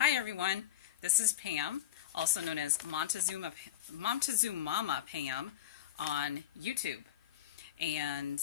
Hi everyone, this is Pam, also known as Montezumama Pam on YouTube. And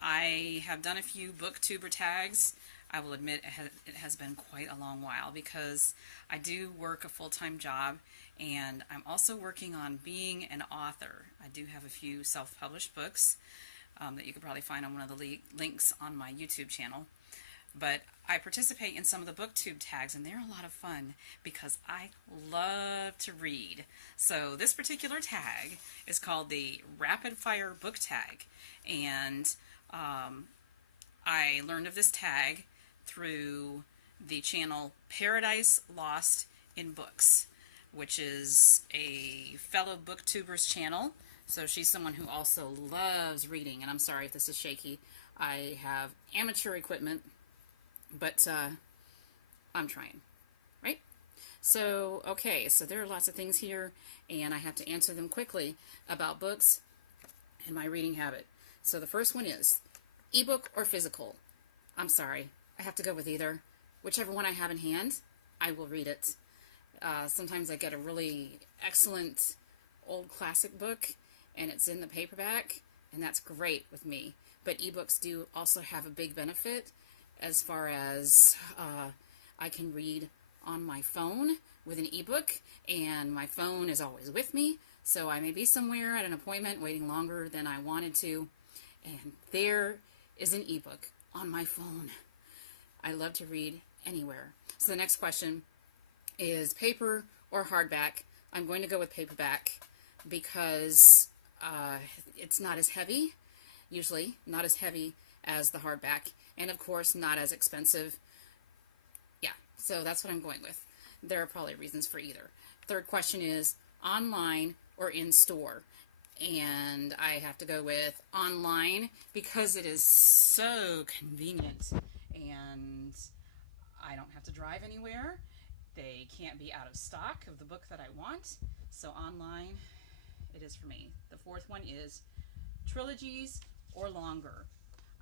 I have done a few booktuber tags. I will admit it has been quite a long while because I do work a full-time job and I'm also working on being an author. I do have a few self-published books that you could probably find on one of the links on my YouTube channel. But I participate in some of the booktube tags, and they're a lot of fun because I love to read. So this particular tag is called the Rapid Fire Book Tag, and I learned of this tag through the channel Paradise Lost in Books, which is a fellow booktuber's channel. So she's someone who also loves reading, and I'm sorry if this is shaky. I have amateur equipment, but I'm trying, right? So, okay, so there are lots of things here, and I have to answer them quickly about books and my reading habit. So the first one is, ebook or physical? I'm sorry, I have to go with either. Whichever one I have in hand, I will read it. Sometimes I get a really excellent old classic book, and it's in the paperback, and that's great with me. But ebooks do also have a big benefit as far as I can read on my phone with an ebook, and my phone is always with me, so I may be somewhere at an appointment waiting longer than I wanted to, and there is an ebook on my phone. I love to read anywhere. So the next question is paper or hardback. I'm going to go with paperback because it's not as heavy, usually not as heavy as the hardback, and of course not as expensive. Yeah, so that's what I'm going with. There are probably reasons for either. Third question is online or in store, and I have to go with online because it is so convenient and I don't have to drive anywhere. They can't be out of stock of the book that I want, so online it is for me. The fourth one is trilogies or longer.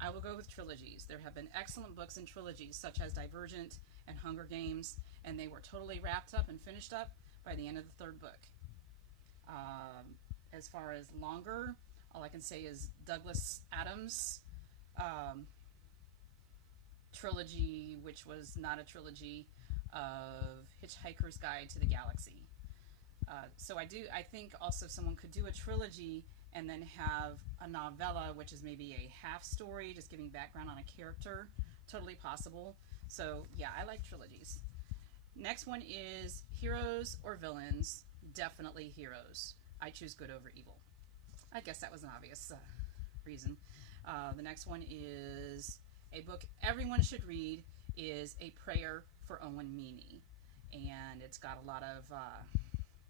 I will go with trilogies. There have been excellent books in trilogies, such as Divergent and Hunger Games, and they were totally wrapped up and finished up by the end of the third book. As far as longer, all I can say is Douglas Adams' trilogy, which was not a trilogy, of Hitchhiker's Guide to the Galaxy. So I think also someone could do a trilogy and then have a novella, which is maybe a half story, just giving background on a character. Totally possible. So yeah, I like trilogies. Next one is heroes or villains. Definitely heroes. I choose good over evil. I guess that was an obvious reason. The next one is a book everyone should read is A Prayer for Owen Meany. And it's got a lot of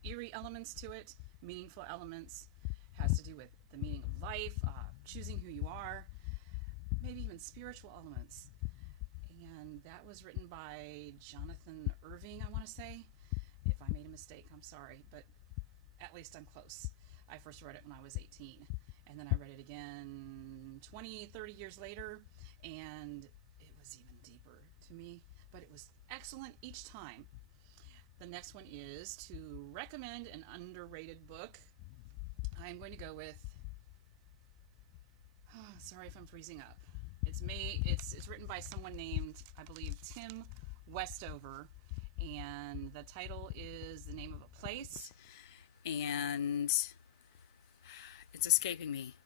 eerie elements to it, meaningful elements. Has to do with the meaning of life, choosing who you are, maybe even spiritual elements. And that was written by Jonathan Irving, I want to say. If I made a mistake, I'm sorry, but at least I'm close. I first read it when I was 18, and then I read it again 20, 30 years later, and it was even deeper to me, but it was excellent each time. The next one is to recommend an underrated book. I'm going to go with, sorry if I'm freezing up. It's written by someone named, I believe, Tim Westover, and the title is The Name of a Place, and it's escaping me.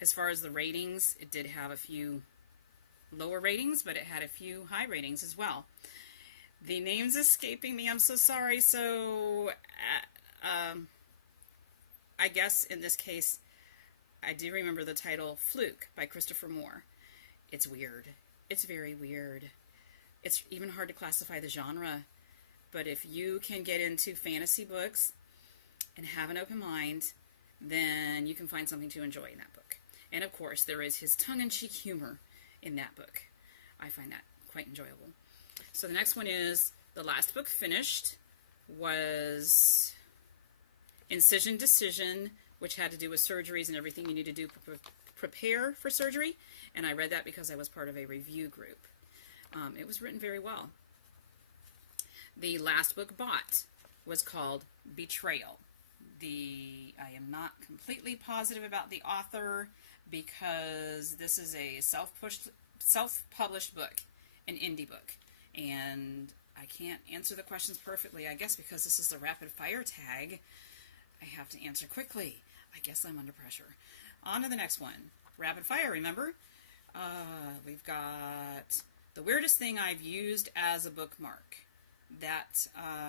As far as the ratings, it did have a few lower ratings, but it had a few high ratings as well. The name's escaping me, I'm so sorry. So I guess in this case, I do remember the title Fluke by Christopher Moore. It's weird. It's very weird. It's even hard to classify the genre. But if you can get into fantasy books and have an open mind, then you can find something to enjoy in that book. And of course, there is his tongue-in-cheek humor in that book. I find that quite enjoyable. So the next one is, the last book finished was Incision Decision, which had to do with surgeries and everything you need to do to prepare for surgery. And I read that because I was part of a review group. It was written very well. The last book bought was called Betrayal. I am not completely positive about the author because this is a self-published book, an indie book. And I can't answer the questions perfectly, I guess because this is the rapid fire tag. I have to answer quickly. I guess I'm under pressure. On to the next one. Rapid fire, remember? We've got the weirdest thing I've used as a bookmark. That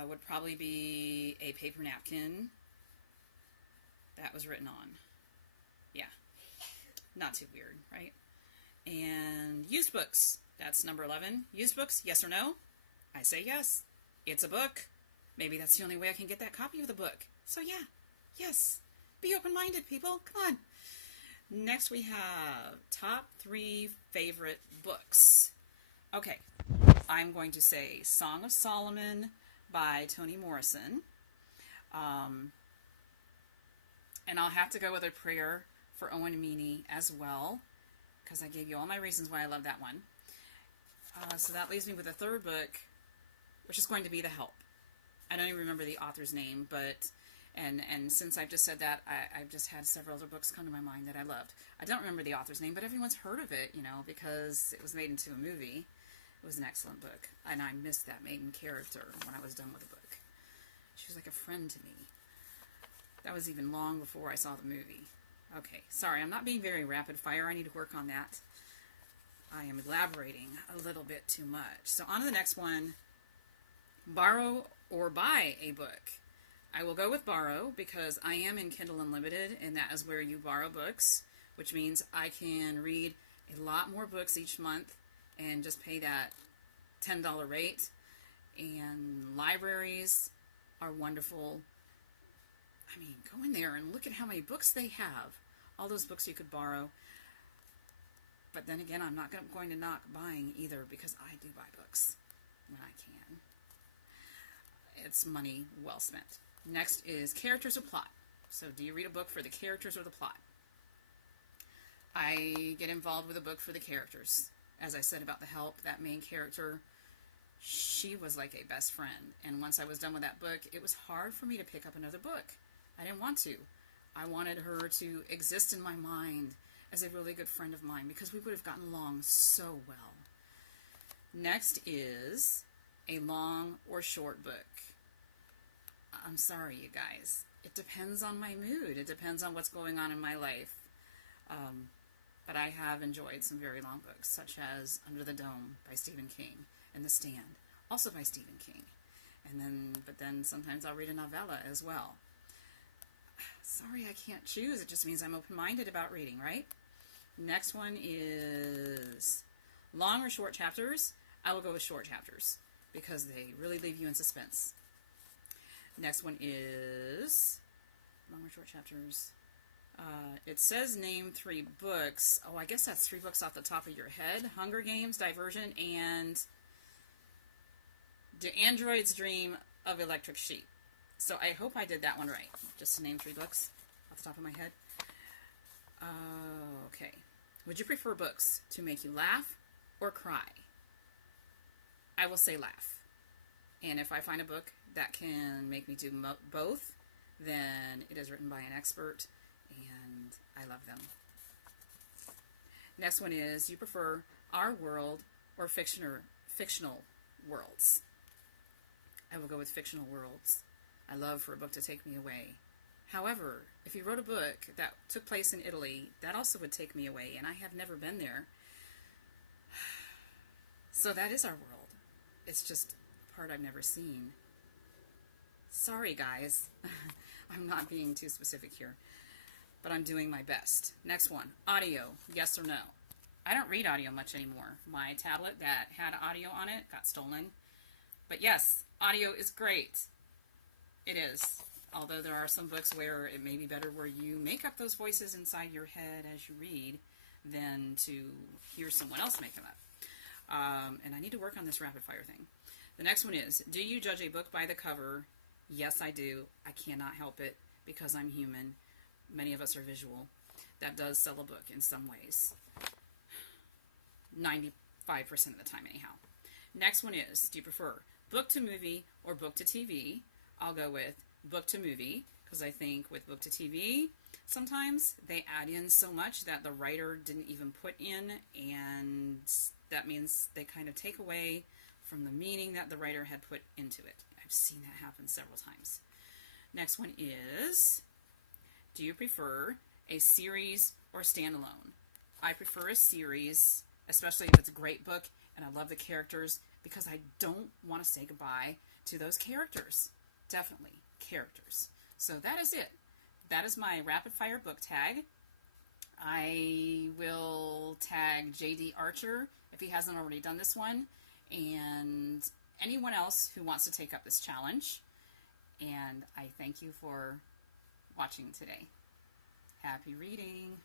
would probably be a paper napkin that was written on. Yeah. Not too weird, right? And used books. That's number 11. Used books, yes or no? I say yes. It's a book. Maybe that's the only way I can get that copy of the book. So yeah, yes. Be open-minded, people. Come on. Next we have top 3 favorite books. Okay. I'm going to say Song of Solomon by Toni Morrison. And I'll have to go with a prayer for Owen Meany as well, because I gave you all my reasons why I love that one. So that leaves me with a third book, which is going to be The Help. I don't even remember the author's name, but and since I've just said that, I've just had several other books come to my mind that I loved. I don't remember the author's name, but everyone's heard of it, because it was made into a movie. It was an excellent book, and I missed that main character when I was done with the book. She was like a friend to me. That was even long before I saw the movie. Okay, sorry, I'm not being very rapid fire. I need to work on that. I am elaborating a little bit too much. So on to the next one. Borrow or buy a book. I will go with borrow because I am in Kindle Unlimited, and that is where you borrow books, which means I can read a lot more books each month and just pay that $10 rate. And libraries are wonderful. I mean, go in there and look at how many books they have. All those books you could borrow. But then again, I'm not going to knock buying either because I do buy books when I can. It's money well spent. Next is characters or plot. So do you read a book for the characters or the plot? I get involved with a book for the characters. As I said about The Help, that main character, she was like a best friend. And once I was done with that book, it was hard for me to pick up another book. I didn't want to. I wanted her to exist in my mind as a really good friend of mine because we would have gotten along so well. Next is a long or short book. I'm sorry, you guys. It depends on my mood. It depends on what's going on in my life. But I have enjoyed some very long books, such as Under the Dome by Stephen King and The Stand, also by Stephen King. But then sometimes I'll read a novella as well. Sorry, I can't choose. It just means I'm open-minded about reading, right? Next one is long or short chapters. I will go with short chapters because they really leave you in suspense. Next one is long or short chapters. It says name 3 books. Oh, I guess that's 3 books off the top of your head. Hunger Games, Divergent, and Do Androids Dream of Electric Sheep. So I hope I did that one right. Just to name 3 books off the top of my head. Okay. Would you prefer books to make you laugh or cry? I will say laugh. And if I find a book that can make me do both, then it is written by an expert, and I love them. Next one is, you prefer our world or fictional worlds? I will go with fictional worlds. I love for a book to take me away. However, if you wrote a book that took place in Italy, that also would take me away, and I have never been there. So that is our world. It's just a part I've never seen. Sorry, guys. I'm not being too specific here, but I'm doing my best. Next one, audio, yes or no? I don't read audio much anymore. My tablet that had audio on it got stolen. But yes, audio is great. It is. Although there are some books where it may be better where you make up those voices inside your head as you read than to hear someone else make them up. And I need to work on this rapid fire thing. The next one is, do you judge a book by the cover? Yes, I do. I cannot help it because I'm human. Many of us are visual. That does sell a book in some ways. 95% of the time anyhow. Next one is, do you prefer book to movie or book to TV. I'll go with book to movie because I think with book to TV, sometimes they add in so much that the writer didn't even put in, and that means they kind of take away from the meaning that the writer had put into it. I've seen that happen several times. Next one is, do you prefer a series or standalone? I prefer a series, especially if it's a great book and I love the characters, because I don't want to say goodbye to those characters. Definitely characters. So that is it. That is my rapid fire book tag. I will tag JD Archer if he hasn't already done this one, and anyone else who wants to take up this challenge. And I thank you for watching today. Happy reading.